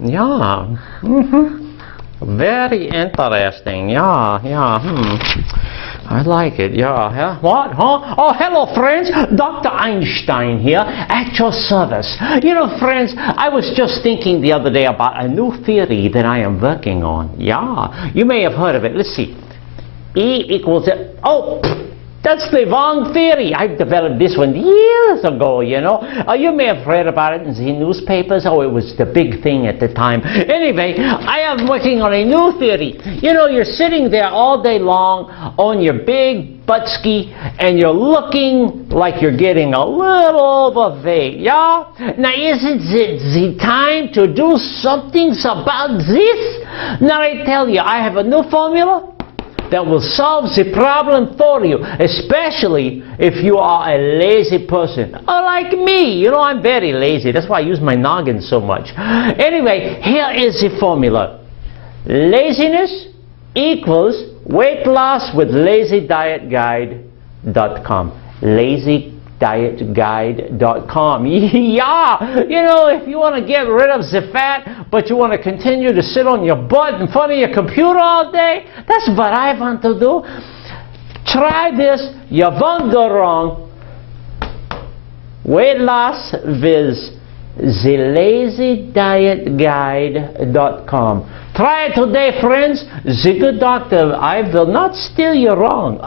Yeah. Very interesting. Yeah, yeah. I like it. Yeah, yeah. What? Huh? Oh, hello, friends. Dr. Einstein here at your service. You know, friends, I was just thinking the other day about a new theory that I am working on. Yeah, you may have heard of it. Let's see. E equals... Oh, that's the wrong theory. I developed this one years ago, you know. You may have read about it in the newspapers. Oh, it was the big thing at the time. Anyway, I am working on a new theory. You know, you're sitting there all day long on your big butt ski, and you're looking like you're getting a little overweight, yeah? Now, isn't it the time to do something about this? Now, I tell you, I have a new formula that will solve the problem for you, especially if you are a lazy person. Like me, you know, I'm very lazy. That's why I use my noggin so much. Anyway, here is the formula. Laziness equals weight loss with LazyDietGuide.com. LazyDietGuide.com. Yeah, you know, if you want to get rid of the fat, but you want to continue to sit on your butt in front of your computer all day, that's what I want to do. Try this. You won't go wrong. Weight loss with LazyDietGuide.com. Try it today, friends. The good doctor, I will not steer you wrong.